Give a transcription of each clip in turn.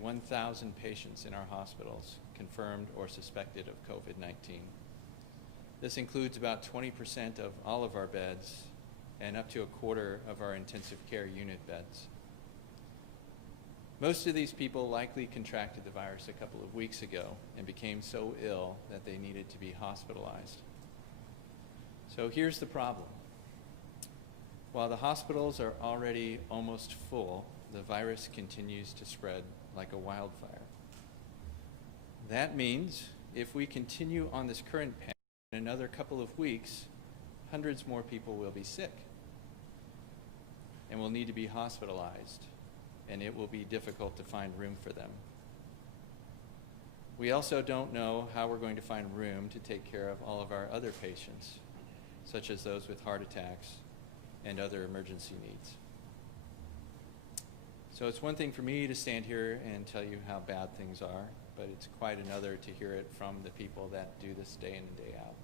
1,000 patients in our hospitals confirmed or suspected of COVID-19. This includes about 20% of all of our beds and up to a quarter of our intensive care unit beds. Most of these people likely contracted the virus a couple of weeks ago and became so ill that they needed to be hospitalized. So here's the problem. While the hospitals are already almost full, the virus continues to spread like a wildfire. That means if we continue on this current path, in another couple of weeks, hundreds more people will be sick and will need to be hospitalized, and it will be difficult to find room for them. We also don't know how we're going to find room to take care of all of our other patients, such as those with heart attacks and other emergency needs. So it's one thing for me to stand here and tell you how bad things are, but it's quite another to hear it from the people that do this day in and day out.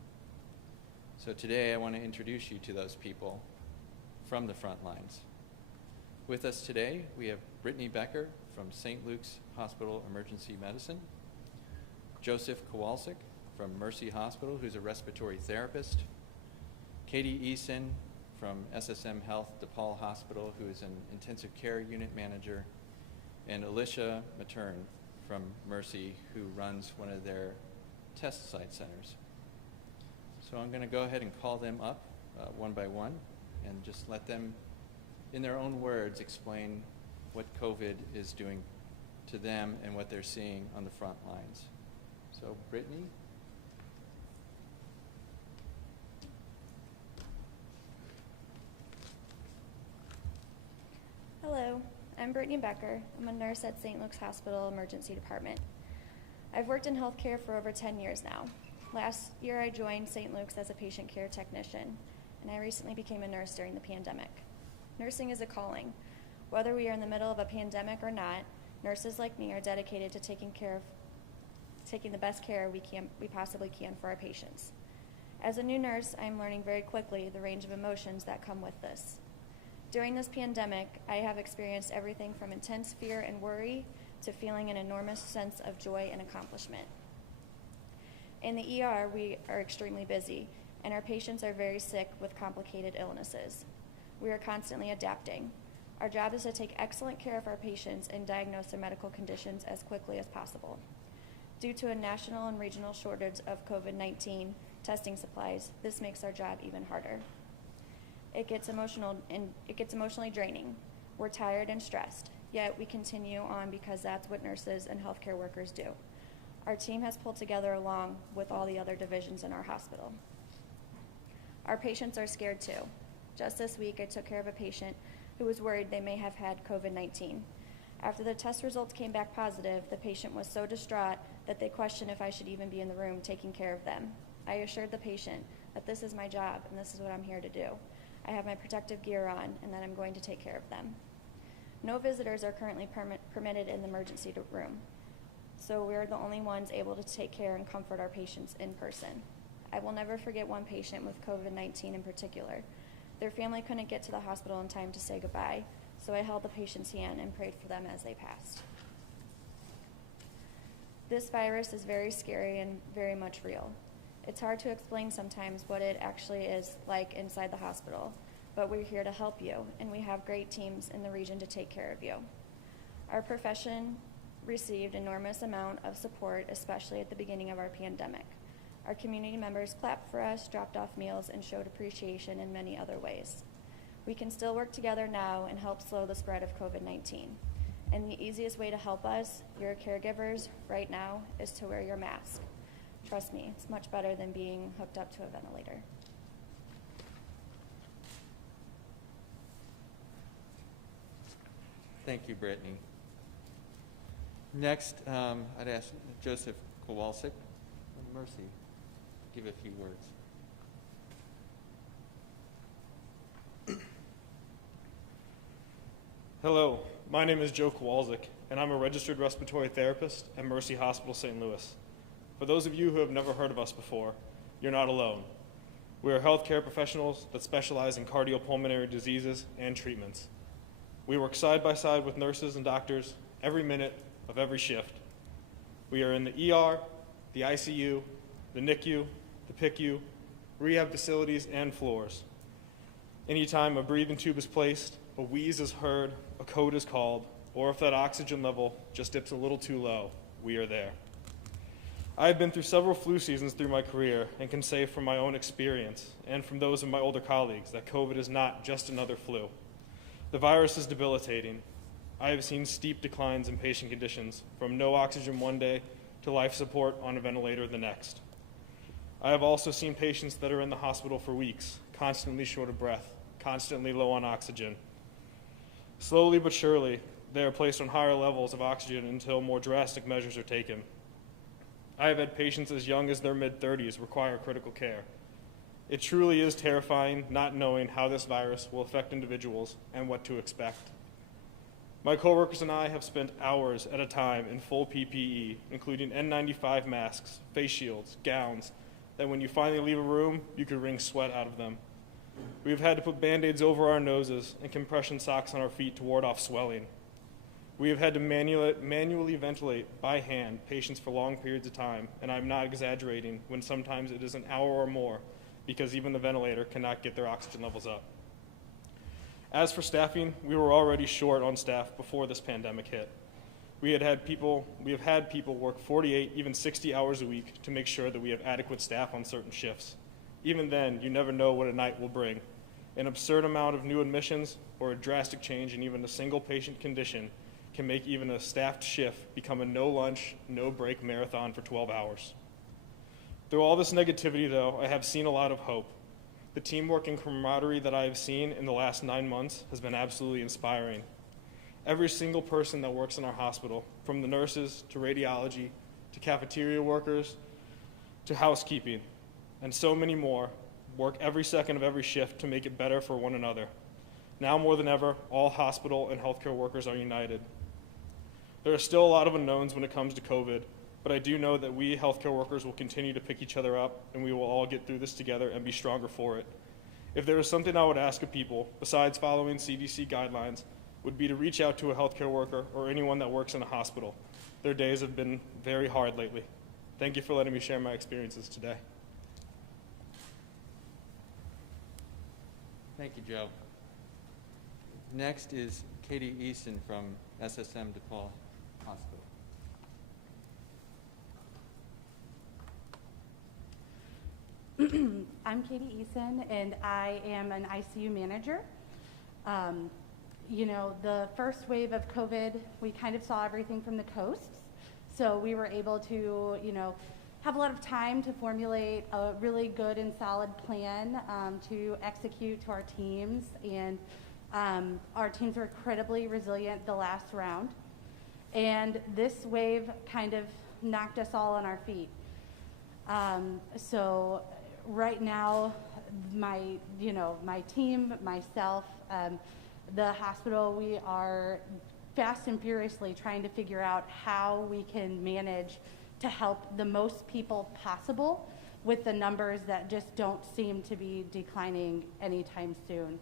So today I want to introduce you to those people from the front lines. With us today, we have Brittany Becker from St. Luke's Hospital Emergency Medicine, Joseph Kowalczyk from Mercy Hospital, who's a respiratory therapist, Katie Eason from SSM Health DePaul Hospital, who is an intensive care unit manager, and Alicia Matern from Mercy, who runs one of their test site centers. So I'm going to go ahead and call them up one by one and just let them, in their own words, explain what COVID is doing to them and what they're seeing on the front lines. So, Brittany? Hello, I'm Brittany Becker. I'm a nurse at St. Luke's Hospital Emergency Department. I've worked in healthcare for over 10 years now. Last year I joined St. Luke's as a patient care technician, and I recently became a nurse during the pandemic. Nursing is a calling. Whether we are in the middle of a pandemic or not, nurses like me are dedicated to taking the best care we possibly can for our patients. As a new nurse, I'm learning very quickly the range of emotions that come with this. During this pandemic, I have experienced everything from intense fear and worry to feeling an enormous sense of joy and accomplishment. In the ER, we are extremely busy, and our patients are very sick with complicated illnesses. We are constantly adapting. Our job is to take excellent care of our patients and diagnose their medical conditions as quickly as possible. Due to a national and regional shortage of COVID-19 testing supplies, this makes our job even harder. It gets emotionally draining. We're tired and stressed, yet we continue on because that's what nurses and healthcare workers do. Our team has pulled together along with all the other divisions in our hospital. Our patients are scared too. Just this week, I took care of a patient who was worried they may have had COVID-19. After the test results came back positive, the patient was so distraught that they questioned if I should even be in the room taking care of them. I assured the patient that this is my job and this is what I'm here to do. I have my protective gear on and that I'm going to take care of them. No visitors are currently permitted in the emergency room, so we're the only ones able to take care and comfort our patients in person. I will never forget one patient with COVID-19 in particular. Their family couldn't get to the hospital in time to say goodbye, so I held the patient's hand and prayed for them as they passed. This virus is very scary and very much real. It's hard to explain sometimes what it actually is like inside the hospital, but we're here to help you, and we have great teams in the region to take care of you. Our profession received enormous amount of support, especially at the beginning of our pandemic. Our community members clapped for us, dropped off meals, and showed appreciation in many other ways. We can still work together now and help slow the spread of COVID-19. And the easiest way to help us, your caregivers, right now, is to wear your mask. Trust me, it's much better than being hooked up to a ventilator. Thank you, Brittany. Next, I'd ask Joseph Kowalczyk from Mercy to give a few words. Hello, my name is Joe Kowalczyk, and I'm a registered respiratory therapist at Mercy Hospital, St. Louis. For those of you who have never heard of us before, you're not alone. We are healthcare professionals that specialize in cardiopulmonary diseases and treatments. We work side by side with nurses and doctors every minute of every shift. We are in the ER, the ICU, the NICU, the PICU, rehab facilities, and floors. Anytime a breathing tube is placed, a wheeze is heard, a code is called, or if that oxygen level just dips a little too low, we are there. I have been through several flu seasons through my career and can say from my own experience and from those of my older colleagues that COVID is not just another flu. The virus is debilitating. I have seen steep declines in patient conditions, from no oxygen one day to life support on a ventilator the next. I have also seen patients that are in the hospital for weeks, constantly short of breath, constantly low on oxygen. Slowly but surely, they are placed on higher levels of oxygen until more drastic measures are taken. I have had patients as young as their mid-30s require critical care. It truly is terrifying not knowing how this virus will affect individuals and what to expect. My coworkers and I have spent hours at a time in full PPE, including N95 masks, face shields, gowns, that when you finally leave a room, you could wring sweat out of them. We have had to put Band-Aids over our noses and compression socks on our feet to ward off swelling. We have had to manually ventilate by hand patients for long periods of time, and I'm not exaggerating when sometimes it is an hour or more because even the ventilator cannot get their oxygen levels up. As for staffing, we were already short on staff before this pandemic hit. We have had people work 48, even 60 hours a week to make sure that we have adequate staff on certain shifts. Even then, you never know what a night will bring. An absurd amount of new admissions or a drastic change in even a single patient condition can make even a staffed shift become a no lunch, no break marathon for 12 hours. Through all this negativity, though, I have seen a lot of hope. The teamwork and camaraderie that I have seen in the last 9 months has been absolutely inspiring. Every single person that works in our hospital, from the nurses to radiology to cafeteria workers to housekeeping, and so many more, work every second of every shift to make it better for one another. Now more than ever, all hospital and healthcare workers are united. There are still a lot of unknowns when it comes to COVID, but I do know that we healthcare workers will continue to pick each other up, and we will all get through this together and be stronger for it. If there is something I would ask of people, besides following CDC guidelines, would be to reach out to a healthcare worker or anyone that works in a hospital. Their days have been very hard lately. Thank you for letting me share my experiences today. Thank you, Joe. Next is Katie Easton from SSM DePaul Hospital. I'm Katie Eason, and I am an ICU manager. The first wave of COVID, we kind of saw everything from the coasts. So we were able to, have a lot of time to formulate a really good and solid plan to execute to our teams. And our teams were incredibly resilient the last round. And this wave kind of knocked us all on our feet. So right now, my team, myself, the hospital, we are fast and furiously trying to figure out how we can manage to help the most people possible with the numbers that just don't seem to be declining anytime soon.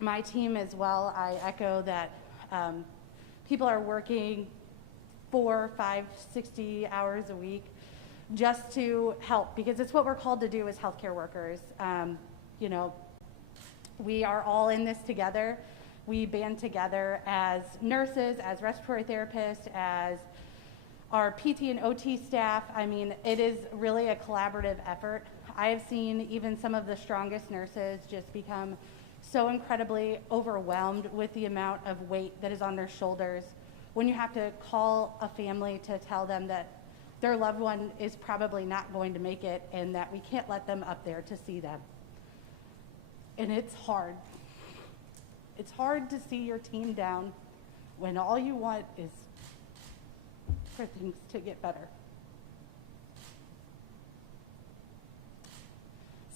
My team as well, I echo that people are working 4, 5, 60 hours a week just to help, because it's what we're called to do as healthcare workers. We are all in this together. We band together as nurses, as respiratory therapists, as our PT and OT staff. I mean, it is really a collaborative effort. I have seen even some of the strongest nurses just become so incredibly overwhelmed with the amount of weight that is on their shoulders when you have to call a family to tell them that their loved one is probably not going to make it and that we can't let them up there to see them. And it's hard. It's hard to see your team down when all you want is for things to get better.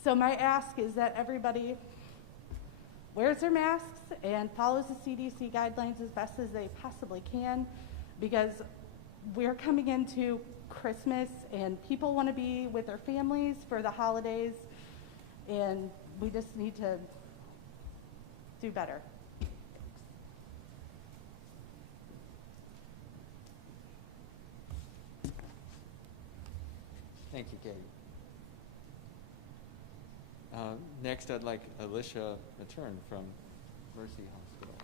So my ask is that everybody wears their masks and follows the CDC guidelines as best as they possibly can, because we're coming into Christmas and people want to be with their families for the holidays, and we just need to do better. Thank you, Katie. Next, I'd like Alicia Matern from Mercy Hospital.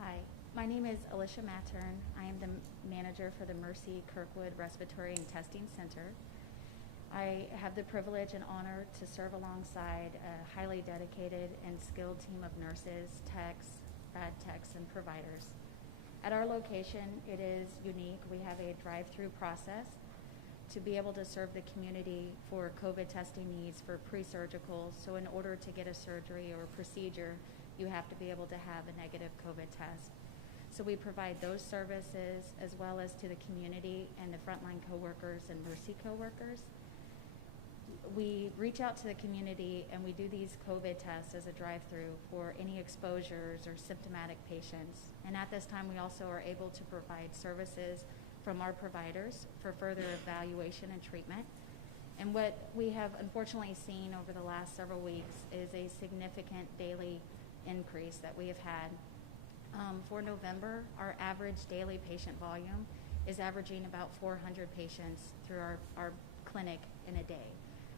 Hi, my name is Alicia Matern. I am the manager for the Mercy Kirkwood Respiratory and Testing Center. I have the privilege and honor to serve alongside a highly dedicated and skilled team of nurses, techs, rad techs, and providers. At our location, it is unique. We have a drive-through process to be able to serve the community for COVID testing needs for pre-surgical. So in order to get a surgery or procedure, you have to be able to have a negative COVID test. So we provide those services as well as to the community and the frontline coworkers and Mercy coworkers. We reach out to the community and we do these COVID tests as a drive-through for any exposures or symptomatic patients. And at this time, we also are able to provide services from our providers for further evaluation and treatment. And what we have unfortunately seen over the last several weeks is a significant daily increase that we have had. For November, our average daily patient volume is averaging about 400 patients through our clinic in a day.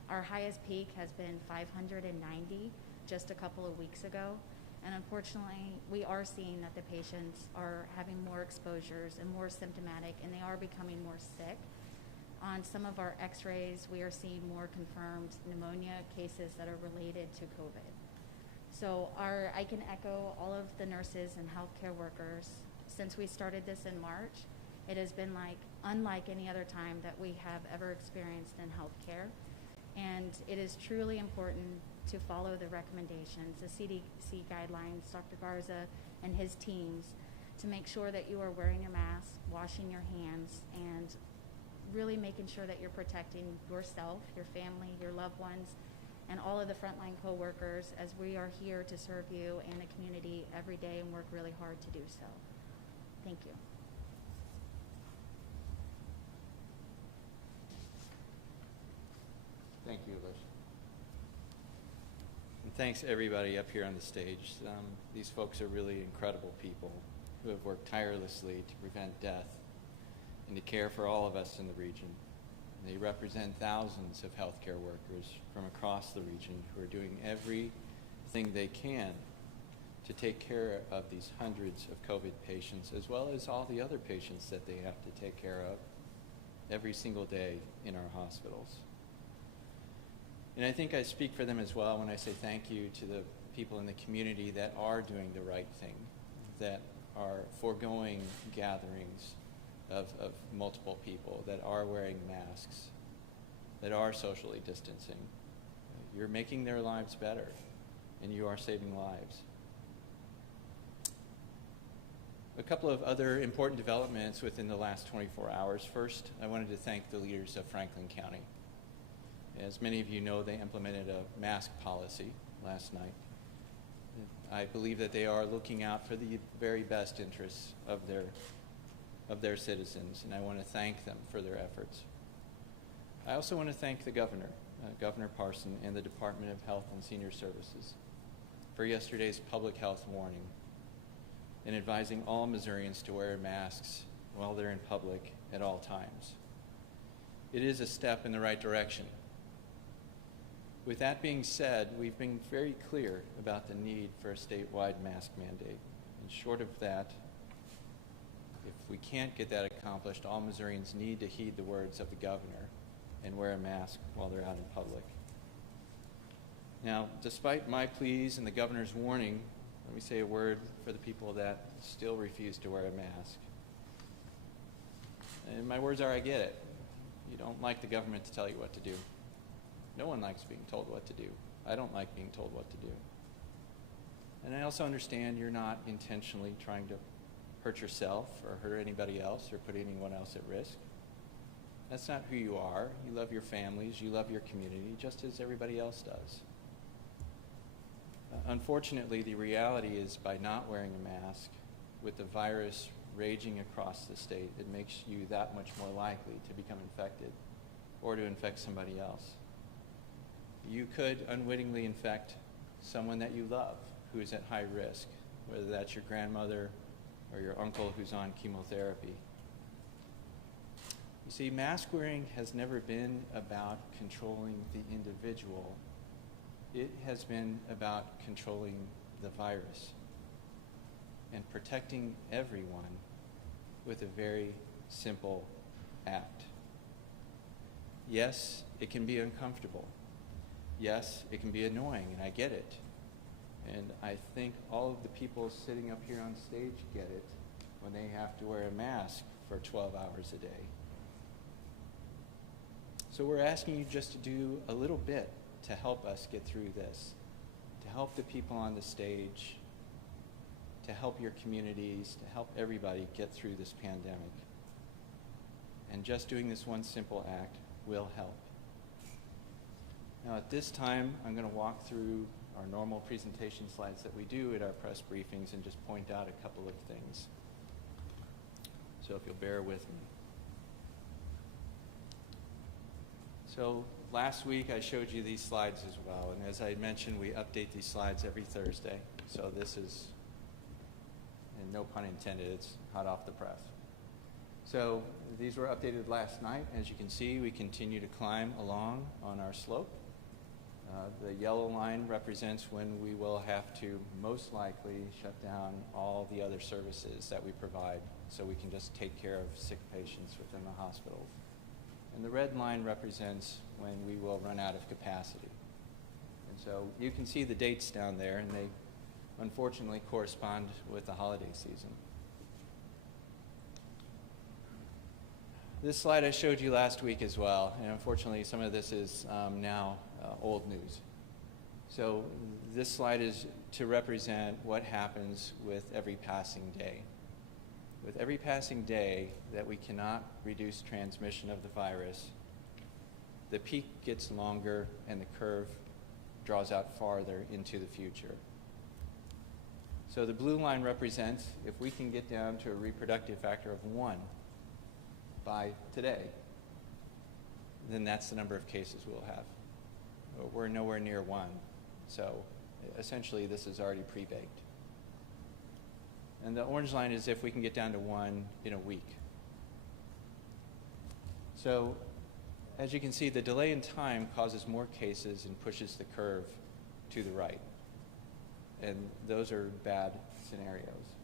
Our highest peak has been 590 just a couple of weeks ago. And unfortunately, we are seeing that the patients are having more exposures and more symptomatic, and they are becoming more sick. On some of our x-rays, we are seeing more confirmed pneumonia cases that are related to COVID. So I can echo all of the nurses and healthcare workers. Since we started this in March, it has been unlike any other time that we have ever experienced in healthcare. And it is truly important to follow the recommendations, the CDC guidelines, Dr. Garza and his teams, to make sure that you are wearing your mask, washing your hands, and really making sure that you're protecting yourself, your family, your loved ones, and all of the frontline co-workers, as we are here to serve you and the community every day and work really hard to do so. Thank you. Thank you, Alicia. And thanks everybody up here on the stage. These folks are really incredible people who have worked tirelessly to prevent death and to care for all of us in the region. They represent thousands of healthcare workers from across the region who are doing everything they can to take care of these hundreds of COVID patients, as well as all the other patients that they have to take care of every single day in our hospitals. And I think I speak for them as well when I say thank you to the people in the community that are doing the right thing, that are foregoing gatherings of multiple people, that are wearing masks, that are socially distancing. You're making their lives better, and you are saving lives. A couple of other important developments within the last 24 hours. First, I wanted to thank the leaders of Franklin County. As many of you know, they implemented a mask policy last night. I believe that they are looking out for the very best interests of their citizens, and I want to thank them for their efforts. I also want to thank the governor, Governor Parson, and the Department of Health and Senior Services for yesterday's public health warning and advising all Missourians to wear masks while they're in public at all times. It is a step in the right direction. With that being said, we've been very clear about the need for a statewide mask mandate. And short of that, if we can't get that accomplished, all Missourians need to heed the words of the governor and wear a mask while they're out in public. Now, despite my pleas and the governor's warning, let me say a word for the people that still refuse to wear a mask. And my words are, I get it. You don't like the government to tell you what to do. No one likes being told what to do. I don't like being told what to do. And I also understand you're not intentionally trying to hurt yourself or hurt anybody else or put anyone else at risk. That's not who you are. You love your families, you love your community, just as everybody else does. Unfortunately, the reality is by not wearing a mask, with the virus raging across the state, it makes you that much more likely to become infected or to infect somebody else. You could unwittingly infect someone that you love who is at high risk, whether that's your grandmother or your uncle who's on chemotherapy. You see, mask wearing has never been about controlling the individual. It has been about controlling the virus and protecting everyone with a very simple act. Yes, it can be uncomfortable. Yes, it can be annoying, and I get it. And I think all of the people sitting up here on stage get it when they have to wear a mask for 12 hours a day. So we're asking you just to do a little bit to help us get through this, to help the people on the stage, to help your communities, to help everybody get through this pandemic. And just doing this one simple act will help. Now at this time, I'm going to walk through our normal presentation slides that we do at our press briefings and just point out a couple of things. So if you'll bear with me. So last week I showed you these slides as well, and as I mentioned, we update these slides every Thursday. So this is, and no pun intended, it's hot off the press. So these were updated last night. As you can see, we continue to climb along on our slope. The yellow line represents when we will have to most likely shut down all the other services that we provide so we can just take care of sick patients within the hospitals. And the red line represents when we will run out of capacity. And so you can see the dates down there, and they unfortunately correspond with the holiday season. This slide I showed you last week as well, and unfortunately some of this is now old news. So this slide is to represent what happens with every passing day. With every passing day that we cannot reduce transmission of the virus, the peak gets longer and the curve draws out farther into the future. So the blue line represents if we can get down to a reproductive factor of 1 by today, then that's the number of cases we'll have. We're nowhere near 1, so essentially this is already pre-baked. And the orange line is if we can get down to 1 in a week. So as you can see, the delay in time causes more cases and pushes the curve to the right. And those are bad scenarios.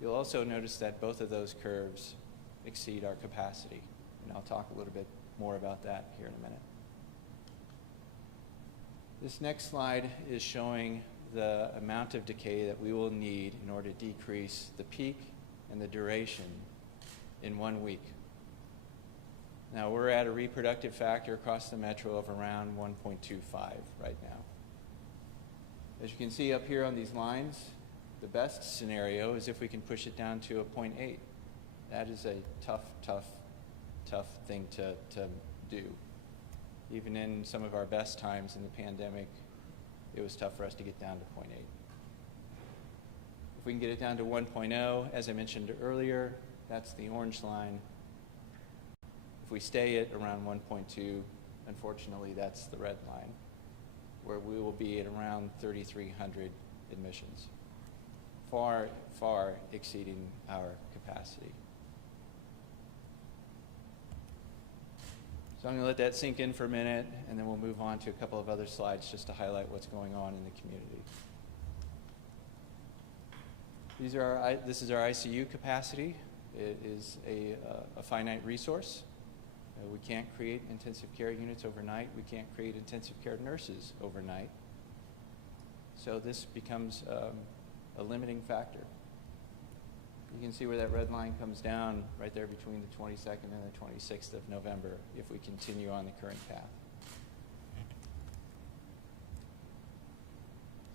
You'll also notice that both of those curves exceed our capacity. And I'll talk a little bit more about that here in a minute. This next slide is showing the amount of decay that we will need in order to decrease the peak and the duration in 1 week. Now we're at a reproductive factor across the metro of around 1.25 right now. As you can see up here on these lines, the best scenario is if we can push it down to a 0.8. That is a tough thing to do. Even in some of our best times in the pandemic, it was tough for us to get down to 0.8. If we can get it down to 1.0, as I mentioned earlier, that's the orange line. If we stay at around 1.2, unfortunately, that's the red line, where we will be at around 3,300 admissions, far exceeding our capacity. So I'm going to let that sink in for a minute, and then we'll move on to a couple of other slides just to highlight what's going on in the community. This is our ICU capacity. It is a finite resource. We can't create intensive care units overnight. We can't create intensive care nurses overnight. So this becomes a limiting factor. You can see where that red line comes down right there between the 22nd and the 26th of November if we continue on the current path.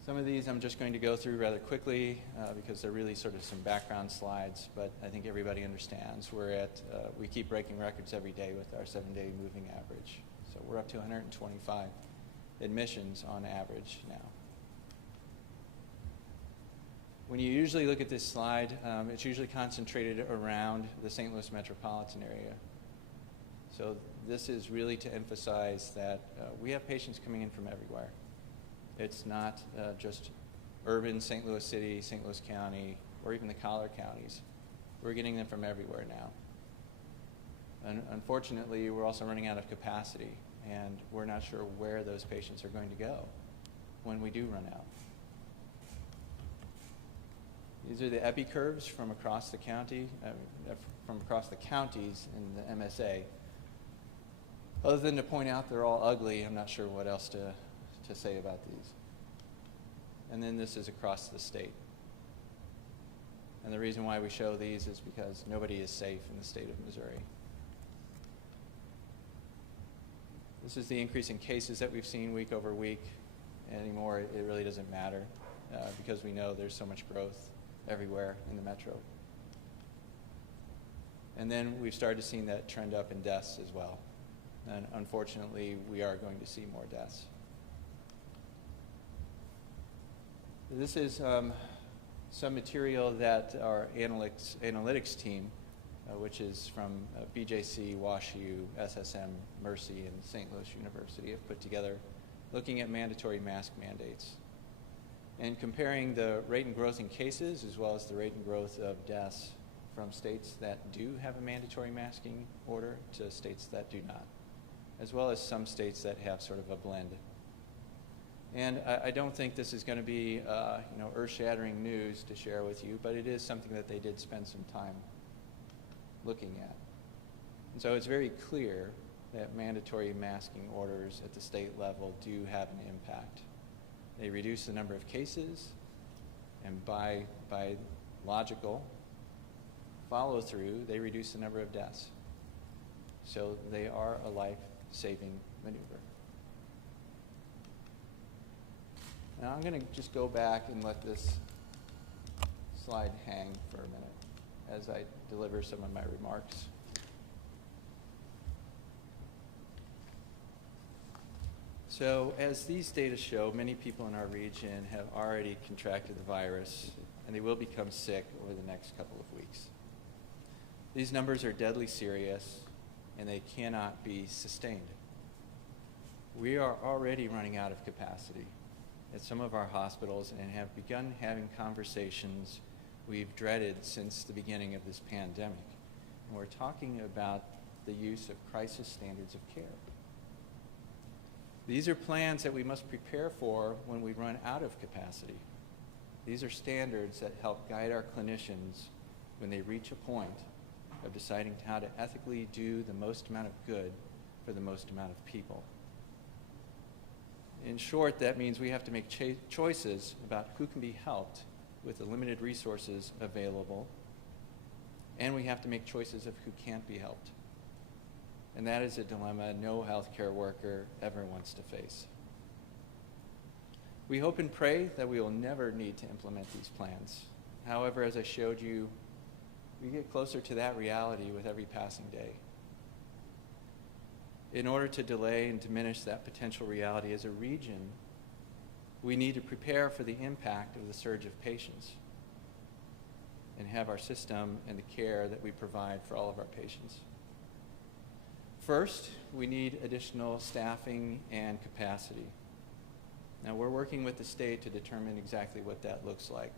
Some of these I'm just going to go through rather quickly because they're really sort of some background slides, but I think everybody understands. We keep breaking records every day with our 7-day moving average. So we're up to 125 admissions on average now. When you usually look at this slide, it's usually concentrated around the St. Louis metropolitan area. So this is really to emphasize that we have patients coming in from everywhere. It's not just urban St. Louis City, St. Louis County, or even the collar counties. We're getting them from everywhere now. Unfortunately, we're also running out of capacity, and we're not sure where those patients are going to go when we do run out. These are the epi curves from across the county, from across the counties in the MSA. Other than to point out they're all ugly, I'm not sure what else to say about these. And then this is across the state. And the reason why we show these is because nobody is safe in the state of Missouri. This is the increase in cases that we've seen week over week. Anymore, it really doesn't matter because we know there's so much growth everywhere in the metro. And then we've started seeing that trend up in deaths as well. And unfortunately, we are going to see more deaths. This is some material that our analytics team, which is from BJC, WashU, SSM, Mercy, and St. Louis University, have put together, looking at mandatory mask mandates and comparing the rate and growth in cases as well as the rate and growth of deaths from states that do have a mandatory masking order to states that do not, as well as some states that have sort of a blend. And I don't think this is going to be earth-shattering news to share with you, but it is something that they did spend some time looking at. And so it's very clear that mandatory masking orders at the state level do have an impact. They reduce the number of cases, and by logical follow-through, they reduce the number of deaths. So they are a life-saving maneuver. Now I'm going to just go back and let this slide hang for a minute as I deliver some of my remarks. So as these data show, many people in our region have already contracted the virus, and they will become sick over the next couple of weeks. These numbers are deadly serious, and they cannot be sustained. We are already running out of capacity at some of our hospitals and have begun having conversations we've dreaded since the beginning of this pandemic. And we're talking about the use of crisis standards of care. These are plans that we must prepare for when we run out of capacity. These are standards that help guide our clinicians when they reach a point of deciding how to ethically do the most amount of good for the most amount of people. In short, that means we have to make choices about who can be helped with the limited resources available, and we have to make choices of who can't be helped. And that is a dilemma no healthcare worker ever wants to face. We hope and pray that we will never need to implement these plans. However, as I showed you, we get closer to that reality with every passing day. In order to delay and diminish that potential reality as a region, we need to prepare for the impact of the surge of patients and have our system and the care that we provide for all of our patients. First, we need additional staffing and capacity. Now, we're working with the state to determine exactly what that looks like,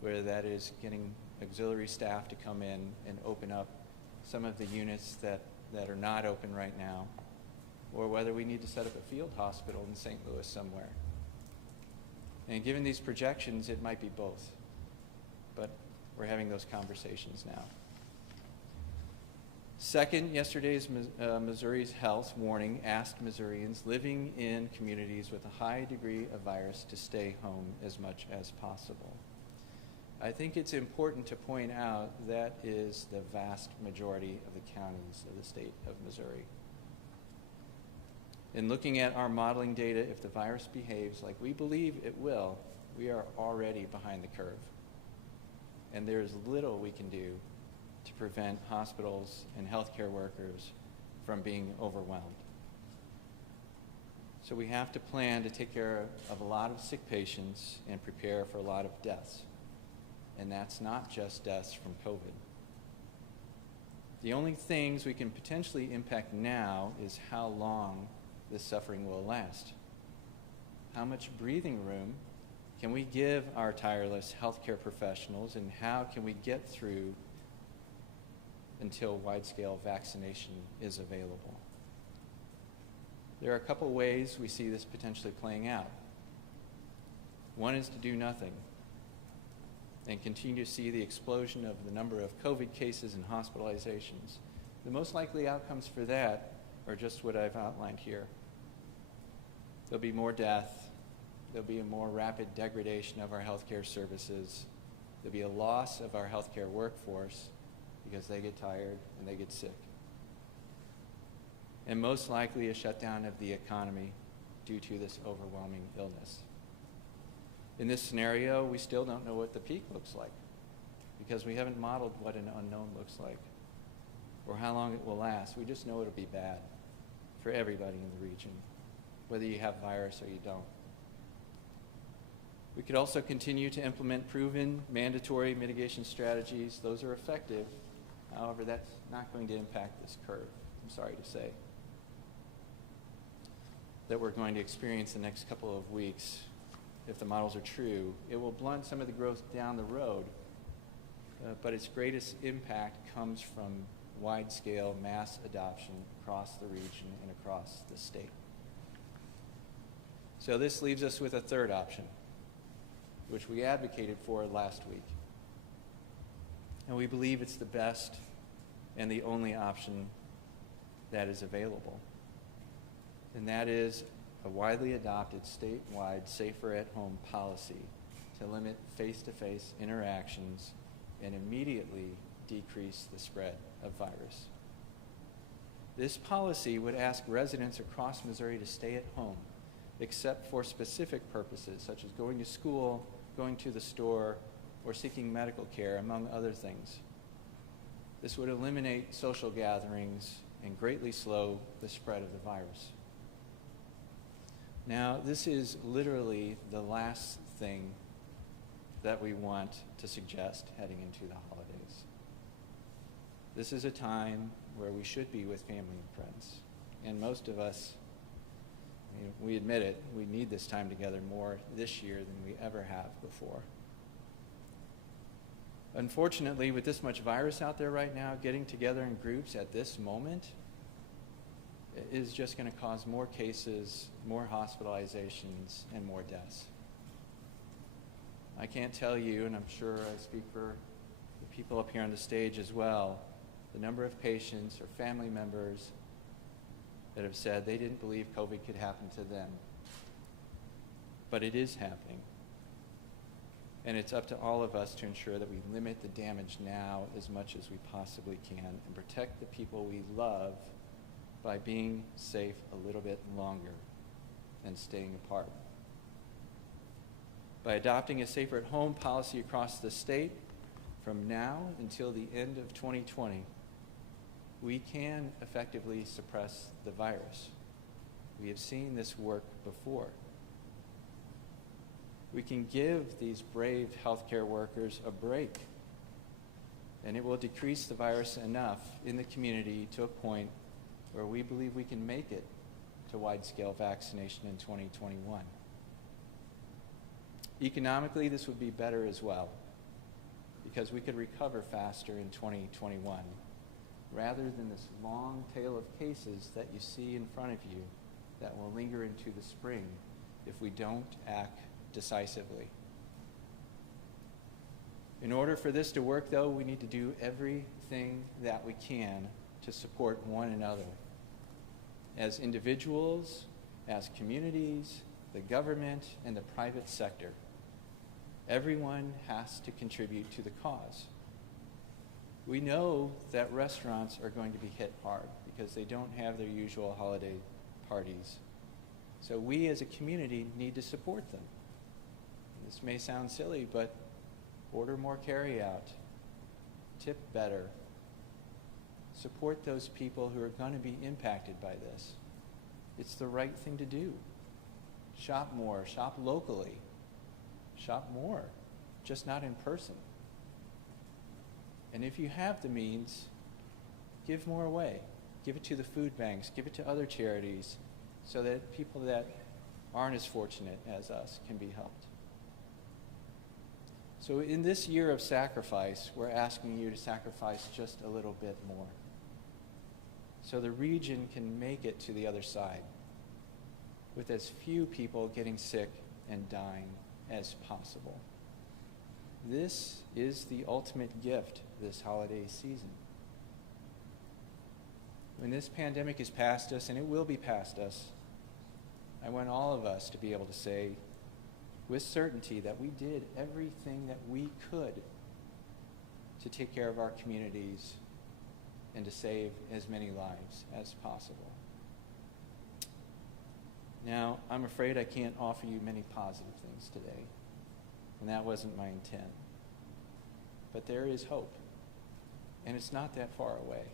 whether that is getting auxiliary staff to come in and open up some of the units that are not open right now, or whether we need to set up a field hospital in St. Louis somewhere. And given these projections, it might be both, but we're having those conversations now. Second, yesterday's Missouri's Health warning asked Missourians living in communities with a high degree of virus to stay home as much as possible. I think it's important to point out that is the vast majority of the counties of the state of Missouri. In looking at our modeling data, if the virus behaves like we believe it will, we are already behind the curve. And there is little we can do to prevent hospitals and healthcare workers from being overwhelmed. So we have to plan to take care of a lot of sick patients and prepare for a lot of deaths. And that's not just deaths from COVID. The only things we can potentially impact now is how long this suffering will last. How much breathing room can we give our tireless healthcare professionals, and how can we get through until wide-scale vaccination is available. There are a couple ways we see this potentially playing out. One is to do nothing and continue to see the explosion of the number of COVID cases and hospitalizations. The most likely outcomes for that are just what I've outlined here. There'll be more death. There'll be a more rapid degradation of our healthcare services. There'll be a loss of our healthcare workforce because they get tired and they get sick. And most likely a shutdown of the economy due to this overwhelming illness. In this scenario, we still don't know what the peak looks like because we haven't modeled what an unknown looks like or how long it will last. We just know it'll be bad for everybody in the region, whether you have virus or you don't. We could also continue to implement proven mandatory mitigation strategies. Those are effective. However, that's not going to impact this curve, I'm sorry to say, that we're going to experience the next couple of weeks. If the models are true, it will blunt some of the growth down the road, but its greatest impact comes from wide-scale mass adoption across the region and across the state. So this leaves us with a third option, which we advocated for last week. And we believe it's the best and the only option that is available. And that is a widely adopted statewide safer at home policy to limit face-to-face interactions and immediately decrease the spread of virus. This policy would ask residents across Missouri to stay at home, except for specific purposes, such as going to school, going to the store, or seeking medical care, among other things. This would eliminate social gatherings and greatly slow the spread of the virus. Now, this is literally the last thing that we want to suggest heading into the holidays. This is a time where we should be with family and friends. And most of us, we admit it, we need this time together more this year than we ever have before. Unfortunately, with this much virus out there right now, getting together in groups at this moment is just going to cause more cases, more hospitalizations, and more deaths. I can't tell you, and I'm sure I speak for the people up here on the stage as well, the number of patients or family members that have said they didn't believe COVID could happen to them. But it is happening. And it's up to all of us to ensure that we limit the damage now as much as we possibly can and protect the people we love by being safe a little bit longer and staying apart. By adopting a safer at home policy across the state from now until the end of 2020, we can effectively suppress the virus. We have seen this work before. We can give these brave healthcare workers a break, and it will decrease the virus enough in the community to a point where we believe we can make it to wide-scale vaccination in 2021. Economically, this would be better as well, because we could recover faster in 2021, rather than this long tail of cases that you see in front of you that will linger into the spring if we don't act decisively. In order for this to work, though, we need to do everything that we can to support one another. As individuals, as communities, the government, and the private sector. Everyone has to contribute to the cause. We know that restaurants are going to be hit hard because they don't have their usual holiday parties. So we as a community need to support them. This may sound silly, but order more carryout, tip better, support those people who are going to be impacted by this. It's the right thing to do. Shop more, shop locally, shop more, just not in person. And if you have the means, give more away. Give it to the food banks, give it to other charities, so that people that aren't as fortunate as us can be helped. So in this year of sacrifice, we're asking you to sacrifice just a little bit more, so the region can make it to the other side with as few people getting sick and dying as possible. This is the ultimate gift this holiday season. When this pandemic is past us, and it will be past us, I want all of us to be able to say with certainty that we did everything that we could to take care of our communities and to save as many lives as possible. Now, I'm afraid I can't offer you many positive things today, and that wasn't my intent. But there is hope, and it's not that far away.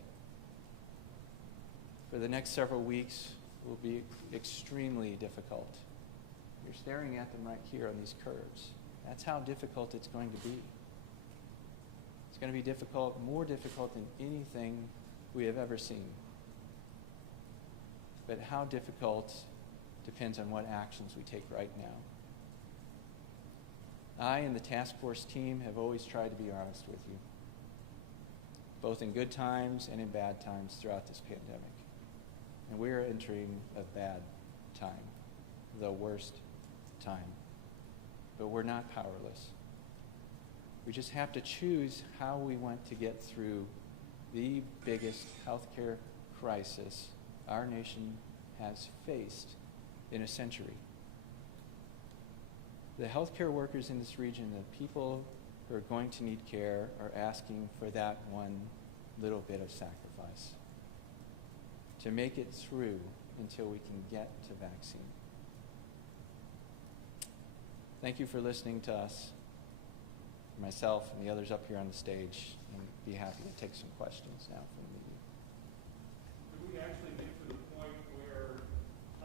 For the next several weeks will be extremely difficult. You're staring at them right here on these curves. That's how difficult it's going to be. It's going to be difficult, more difficult than anything we have ever seen. But how difficult depends on what actions we take right now. I and the task force team have always tried to be honest with you, both in good times and in bad times throughout this pandemic. And we are entering a bad time, the worst time. But we're not powerless. We just have to choose how we want to get through the biggest healthcare crisis our nation has faced in a century. The healthcare workers in this region, the people who are going to need care, are asking for that one little bit of sacrifice to make it through until we can get to vaccine. Thank you for listening to us, myself and the others up here on the stage, and be happy to take some questions now from the meeting. Could we actually get to the point where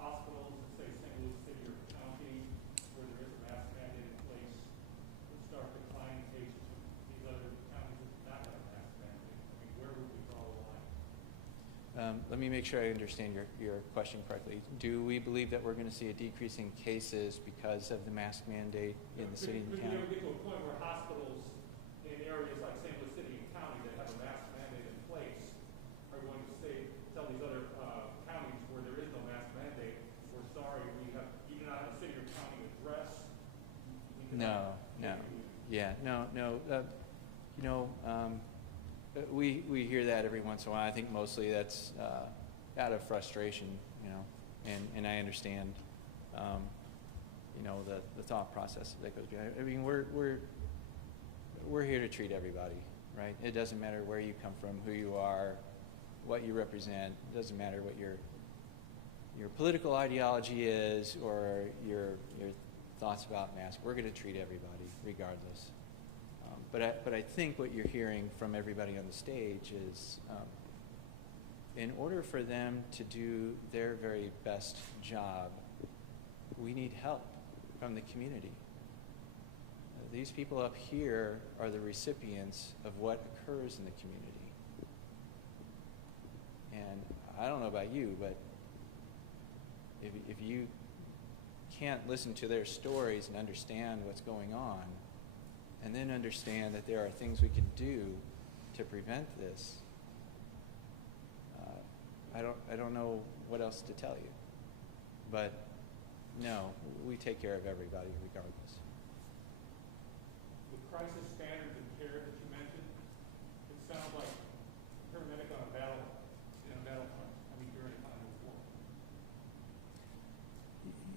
hospitals, say St. Louis City or county, where there is a mask mandate in place, would start declining cases from these other counties that do not have a mask mandate? I mean, where would we draw the line? Let me make sure I understand your question correctly. Do we believe that we're going to see a decrease in cases because of the mask mandate in the city and the county? Could we ever get to a point where hospitals in areas like St. Louis City and county that have a mask mandate in place are going to tell these other counties where there is no mask mandate, we're sorry, we have, even out of a city or county address? We hear that every once in a while. I think mostly that's out of frustration, and I understand, the thought process that goes behind. I mean, we're here to treat everybody, right? It doesn't matter where you come from, who you are, what you represent. It doesn't matter what your political ideology is or your thoughts about masks. We're going to treat everybody regardless. But I think what you're hearing from everybody on the stage is in order for them to do their very best job, we need help from the community. These people up here are the recipients of what occurs in the community. And I don't know about you, but if you can't listen to their stories and understand what's going on, and then understand that there are things we can do to prevent this, I don't know what else to tell you. But no, we take care of everybody regardless. The crisis standards of care that you mentioned, it sounds like a paramedic on a battlefront. I mean, during a time of war.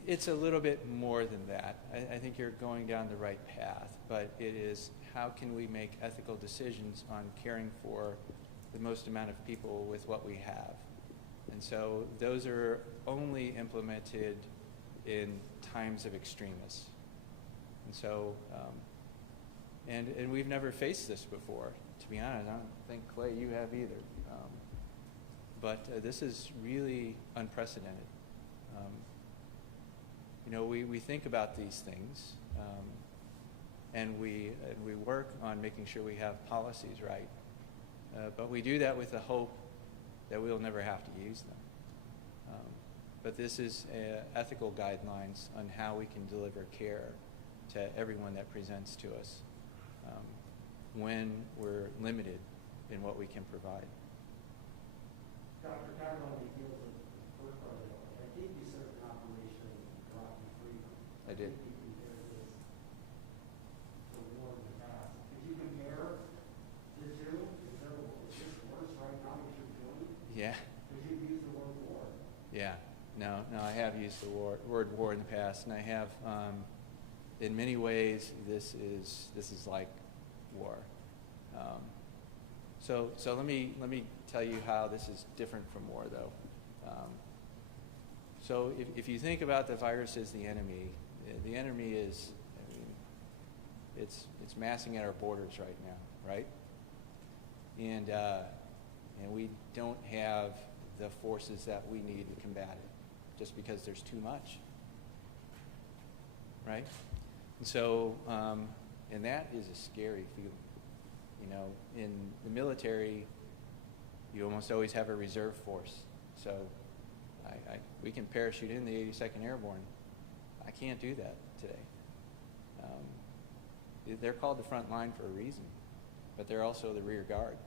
It's a little bit more than that. I think you're going down the right path, but it is how can we make ethical decisions on caring for the most amount of people with what we have. And so those are only implemented in times of extremis. And so, and we've never faced this before, to be honest. I don't think, Clay, you have either. But this is really unprecedented. We think about these things, and we work on making sure we have policies right. But we do that with the hope that we'll never have to use them. But this is ethical guidelines on how we can deliver care to everyone that presents to us. when we're limited in what we can provide. Dr. Kyle only deals with the first part of it. I think you served an operation Rocky Freedom. I did. think you compared this to war in the past. Could you compare the two? Is this worse right now what you're doing? Yeah. Because you've used the word war. Yeah. No, I have used the word war in the past, and I have, in many ways, this is like war. So let me tell you how this is different from war, though. So if you think about the virus as the enemy is, I mean, it's massing at our borders right now, right? And we don't have the forces that we need to combat it, just because there's too much, right? And so, and that is a scary feeling. You know, in the military, you almost always have a reserve force. So we can parachute in the 82nd Airborne. I can't do that today. They're called the Frontline for a reason, but they're also the rear guard.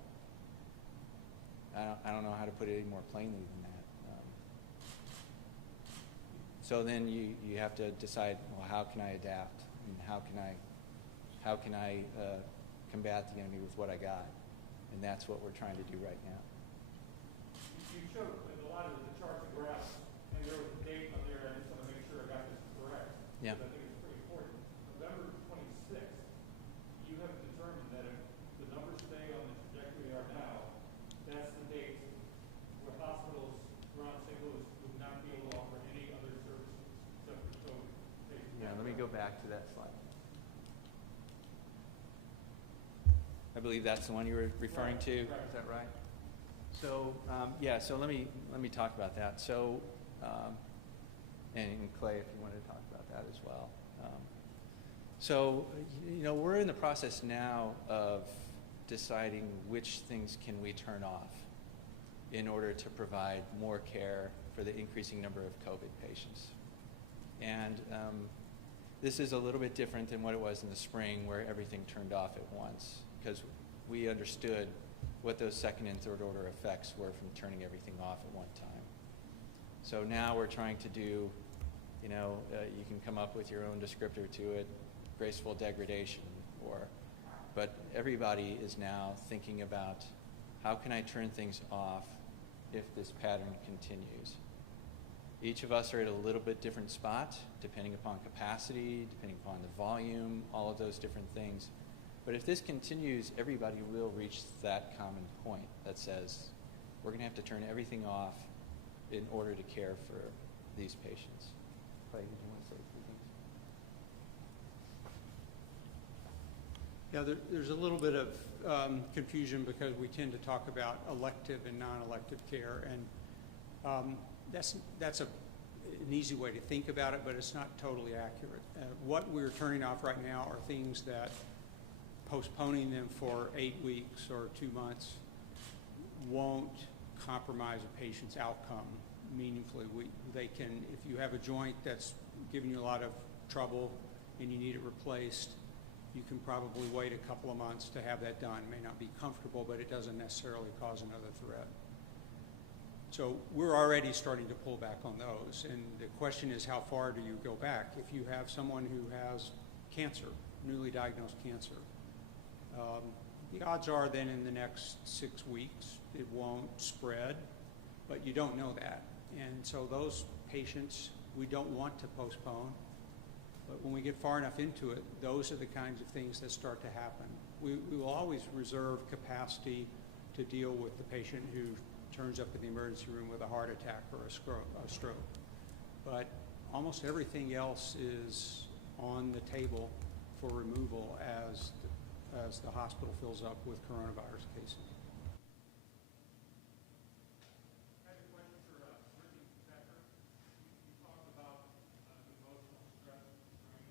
I don't know how to put it any more plainly than that. So then you have to decide, well, how can I adapt, and how can I combat the enemy with what I got, and that's what we're trying to do right now. You showed a lot of the charts and graphs, and there was a date on there. I just want to make sure I got this correct. Yeah. Because I think it's pretty important. November 26th, you have determined that if the numbers stay on the trajectory they are now, that's the date where hospitals around St. Louis would not be able to offer any other services except for COVID patients. Yeah, let me go back to that slide. I believe that's the one you were referring to. Is that right? So yeah. So let me talk about that. So and Clay, if you wanted to talk about that as well. So you know, we're in the process now of deciding which things can we turn off in order to provide more care for the increasing number of COVID patients. And this is a little bit different than what it was in the spring, where everything turned off at once, because we understood what those second and third order effects were from turning everything off at one time. So now we're trying to do, you know, you can come up with your own descriptor to it, graceful degradation, but everybody is now thinking about, how can I turn things off if this pattern continues? Each of us are at a little bit different spot, depending upon capacity, depending upon the volume, all of those different things. But if this continues, everybody will reach that common point that says, we're going to have to turn everything off in order to care for these patients. Clay, did you want to say a few things? Yeah, there's a little bit of confusion because we tend to talk about elective and non-elective care, and that's an easy way to think about it, but it's not totally accurate. What we're turning off right now are things that postponing them for 8 weeks or 2 months won't compromise a patient's outcome meaningfully. They can, if you have a joint that's giving you a lot of trouble and you need it replaced, you can probably wait a couple of months to have that done. It may not be comfortable, but it doesn't necessarily cause another threat. So we're already starting to pull back on those, and the question is, how far do you go back? If you have someone who has cancer, newly diagnosed cancer, the odds are then in the next 6 weeks it won't spread, but you don't know that. And so those patients we don't want to postpone, but when we get far enough into it, those are the kinds of things that start to happen. We will always reserve capacity to deal with the patient who turns up in the emergency room with a heart attack or a stroke. But almost everything else is on the table for removal as the hospital fills up with coronavirus cases. I have a question for Ricky Becker. You talked about emotional stress and strain,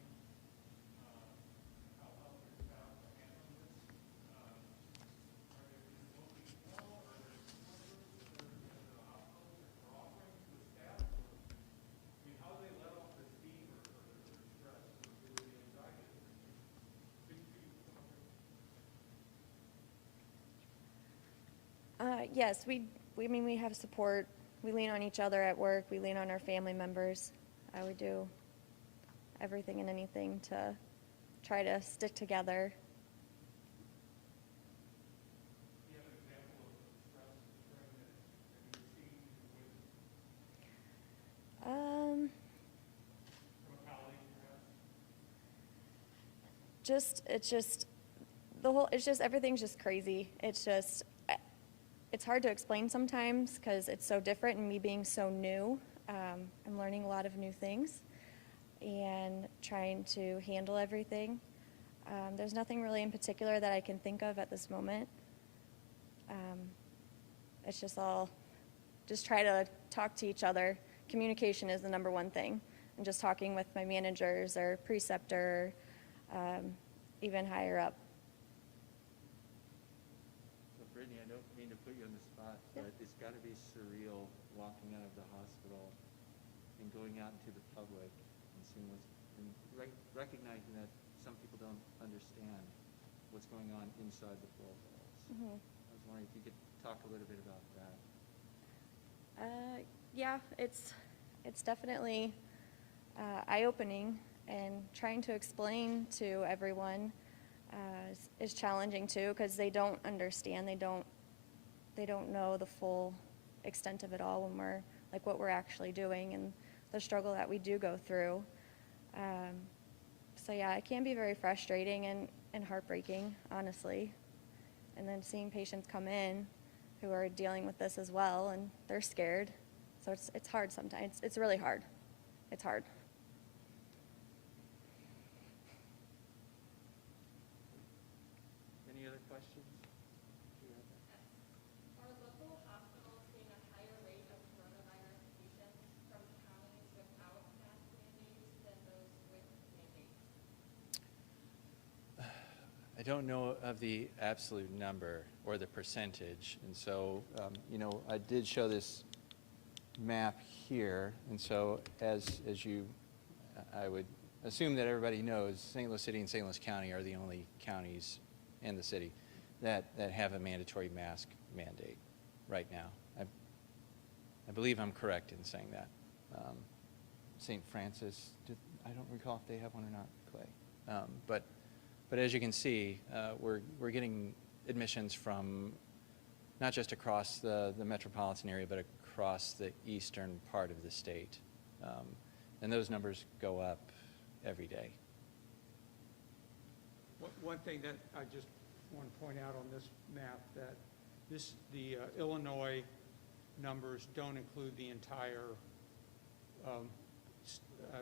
how healthcare staff are handling this. Are they mostly small, or are there support groups that are the hospitals that are offering to the staff? I mean, how do they let off their steam or their stress or the anxiety? Could you come up here? Yes, we have support. We lean on each other at work. We lean on our family members. We do everything and anything to try to stick together. Do you have an example of stress that you've seen Um, from a colleague, perhaps? Everything's just crazy. It's hard to explain sometimes because it's so different, and me being so new, I'm learning a lot of new things and trying to handle everything. There's nothing really in particular that I can think of at this moment. It's just try to talk to each other. Communication is the number one thing. And just talking with my managers or preceptor, even higher up. So Brittany, I don't mean to put you on the spot, but it's got to be surreal walking out of the hospital and going out into the public and seeing recognizing that some people don't understand what's going on inside the four walls. Mm-hmm. I was wondering if you could talk a little bit about that. Yeah, it's definitely eye-opening, and trying to explain to everyone is challenging too, because they don't understand. They don't know the full extent of it all when we're like what we're actually doing and the struggle that we do go through. So yeah, it can be very frustrating and heartbreaking, honestly. And then seeing patients come in who are dealing with this as well, and they're scared. So it's hard sometimes. It's really hard. It's hard. Any other questions? Are local hospitals seeing a higher rate of coronavirus patients from counties without mask mandates than those with mandates? I don't know of the absolute number or the percentage, and so I did show this map here, and so as you, I would assume that everybody knows, St. Louis City and St. Louis County are the only counties in the city that have a mandatory mask mandate right now. I believe I'm correct in saying that. St. Francis, I don't recall if they have one or not, Clay. But as you can see, we're getting admissions from not just across the metropolitan area, but across the eastern part of the state. And those numbers go up every day. One thing that I just want to point out on this map, that the Illinois numbers don't include the entire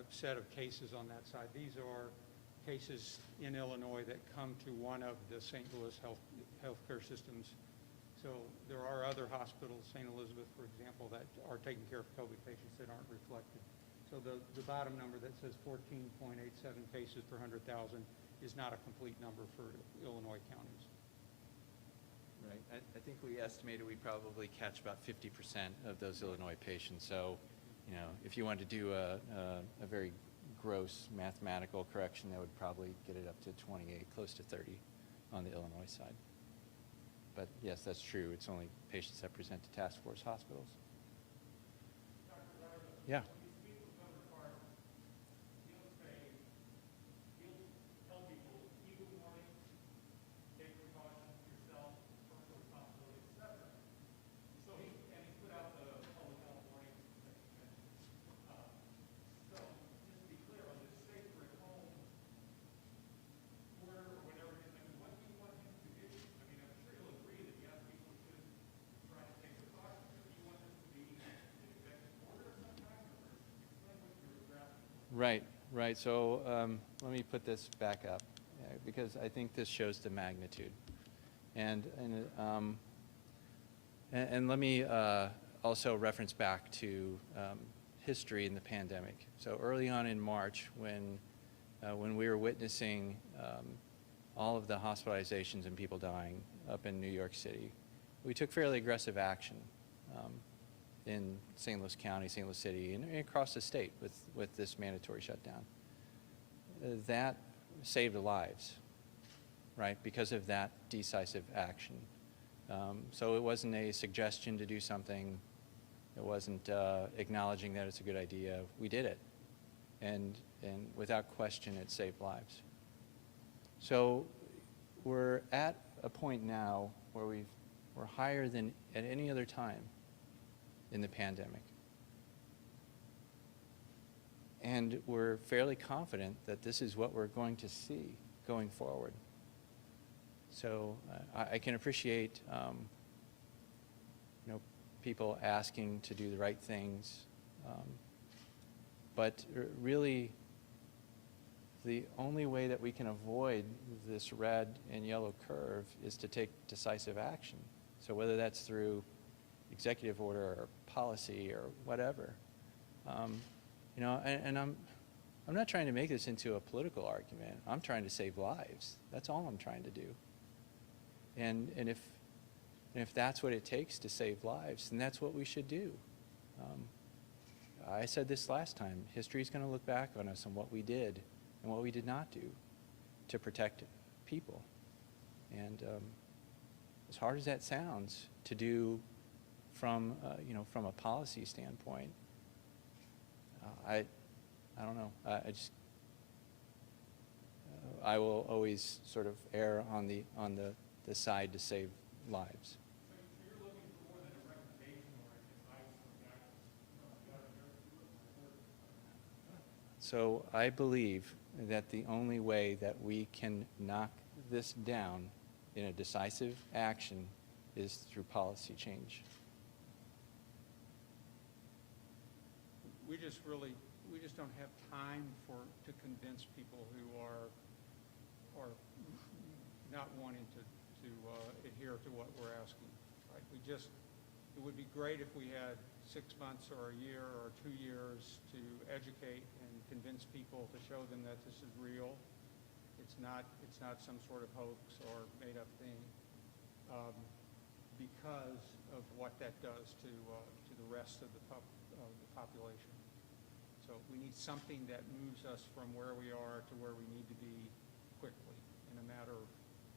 set of cases on that side. These are cases in Illinois that come to one of the St. Louis healthcare systems. So there are other hospitals, St. Elizabeth, for example, that are taking care of COVID patients that aren't reflected. So the bottom number that says 14.87 cases per 100,000 is not a complete number for Illinois counties. Right. I think we estimated we probably catch about 50% of those Illinois patients. So, if you wanted to do a very gross mathematical correction, that would probably get it up to 28, close to 30 on the Illinois side. But yes, that's true. It's only patients that present to task force hospitals. Yeah. Right. So let me put this back up because I think this shows the magnitude, and let me also reference back to history in the pandemic. So early on in March, when we were witnessing all of the hospitalizations and people dying up in New York City, we took fairly aggressive action in St. Louis County, St. Louis City, and across the state with this mandatory shutdown. That saved lives, right, because of that decisive action. So it wasn't a suggestion to do something. It wasn't acknowledging that it's a good idea. We did it. And without question, it saved lives. So we're at a point now where we're higher than at any other time in the pandemic. And we're fairly confident that this is what we're going to see going forward. So I can appreciate people asking to do the right things, but really the only way that we can avoid this red and yellow curve is to take decisive action. So whether that's through executive order or policy or whatever, and I'm not trying to make this into a political argument. I'm trying to save lives. That's all I'm trying to do. And if that's what it takes to save lives, then that's what we should do. I said this last time. History's going to look back on us on what we did and what we did not do to protect people. And as hard as that sounds to do from a policy standpoint, I don't know. I will always sort of err on the side to save lives. So you're looking for more than a recommendation or advice from the governor? So I believe that the only way that we can knock this down in a decisive action is through policy change. We just don't have time to convince people who are not wanting to adhere to what we're asking. Right? It would be great if we had 6 months or a year or 2 years to educate and convince people, to show them that this is real. It's not some sort of hoax or made up thing, because of what that does to the rest of the population. So we need something that moves us from where we are to where we need to be quickly, in a matter of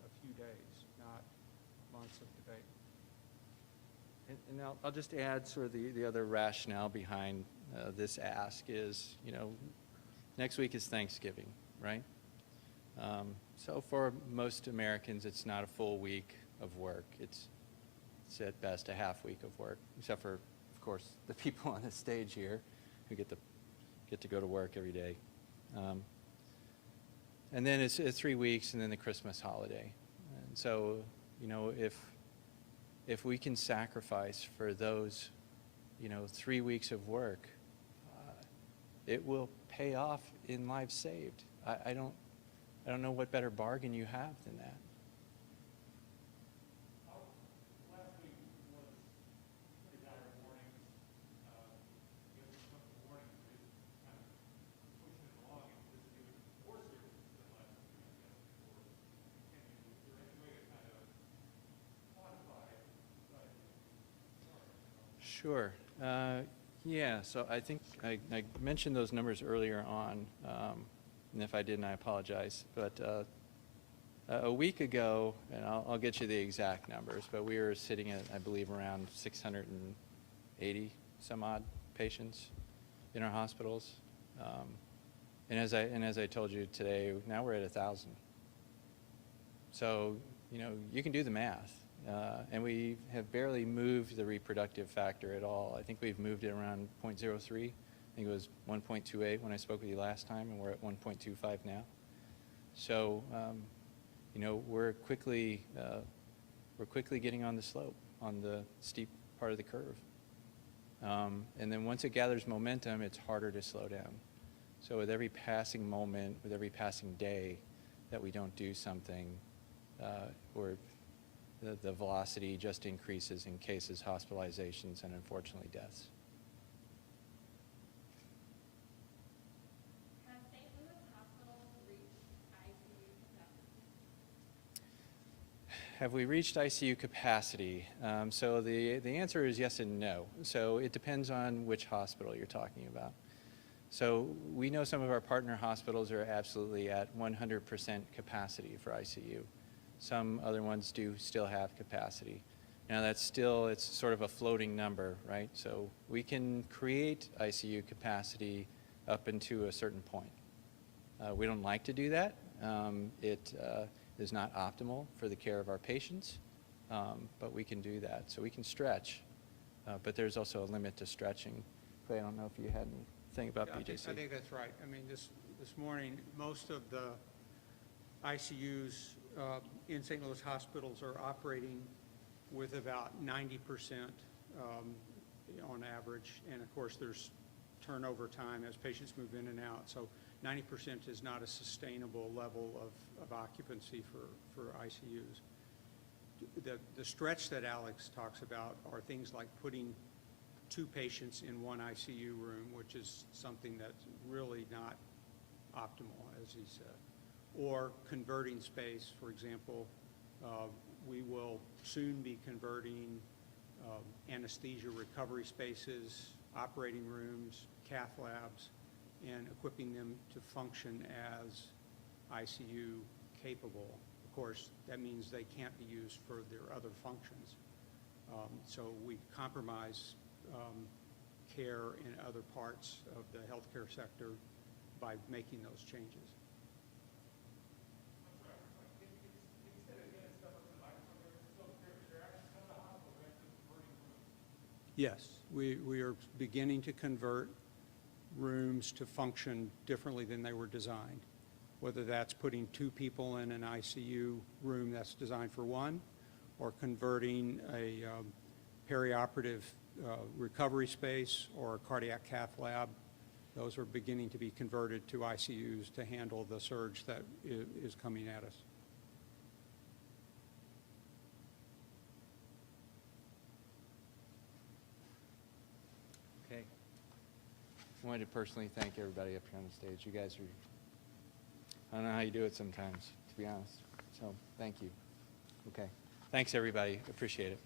a few days, not months of debate. And I'll just add sort of the other rationale behind this ask is, next week is Thanksgiving, right? So for most Americans, it's not a full week of work. It's at best a half week of work, except for, of course, the people on the stage here who get to go to work every day. And then it's 3 weeks, and then the Christmas holiday. And so, if we can sacrifice for those, 3 weeks of work, it will pay off in lives saved. I don't know what better bargain you have than that. Last week was pretty dire warnings. You have some warnings that kind of pushing it along and just even more serious than last week, I guess, before continuing. Is there any way to kind of quantify that? Sure. Yeah, so I think I mentioned those numbers earlier on, and if I didn't, I apologize. But a week ago, and I'll get you the exact numbers, but we were sitting at, I believe, around 680 some odd patients in our hospitals. And as I told you today, now we're at 1,000. So, you can do the math. And we have barely moved the reproductive factor at all. I think we've moved it around 0.03. I think it was 1.28 when I spoke with you last time, and we're at 1.25 now. So, we're quickly getting on the slope, on the steep part of the curve. And then once it gathers momentum, it's harder to slow down. So with every passing moment, with every passing day that we don't do something, the velocity just increases in cases, hospitalizations, and unfortunately deaths. Has St. Louis hospitals reached ICU capacity? Have we reached ICU capacity? So the answer is yes and no. So it depends on which hospital you're talking about. So we know some of our partner hospitals are absolutely at 100% capacity for ICU. Some other ones do still have capacity. Now that's still, it's sort of a floating number, right? So we can create ICU capacity up into a certain point. We don't like to do that. It is not optimal for the care of our patients, but we can do that. So we can stretch, but there's also a limit to stretching. Clay, I don't know if you had anything about Yeah, BJC. I think that's right. I mean, this morning, most of the ICUs in St. Louis hospitals are operating with about 90% on average. And of course, there's turnover time as patients move in and out. So 90% is not a sustainable level of occupancy for ICUs. The stretch that Alex talks about are things like putting 2 patients in one ICU room, which is something that's really not optimal, as he said. Or converting space, for example, we will soon be converting anesthesia recovery spaces, operating rooms, cath labs, and equipping them to function as ICU capable. Of course, that means they can't be used for their other functions. So we compromise care in other parts of the healthcare sector by making those changes. Yes, we are beginning to convert rooms to function differently than they were designed, whether that's putting 2 people in an ICU room that's designed for 1, or converting a perioperative recovery space or a cardiac cath lab. Those are beginning to be converted to ICUs to handle the surge that is coming at us. Okay. I wanted to personally thank everybody up here on the stage. You guys are, I don't know how you do it sometimes, to be honest. So thank you. Okay. Thanks, everybody. Appreciate it.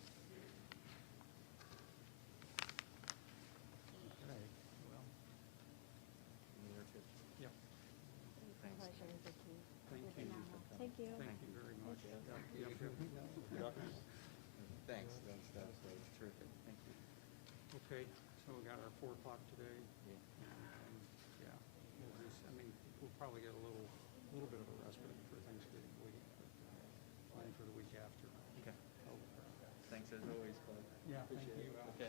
Thank you. Thank you very much. Thanks. That's terrific. Thank you. Okay, so we got our 4 o'clock today. Yeah. And, yeah, we'll probably get a little bit of a respite for Thanksgiving week, but planning for the week after. Okay. Thanks as always, Clay. Yeah, thank Appreciate you. it. Okay.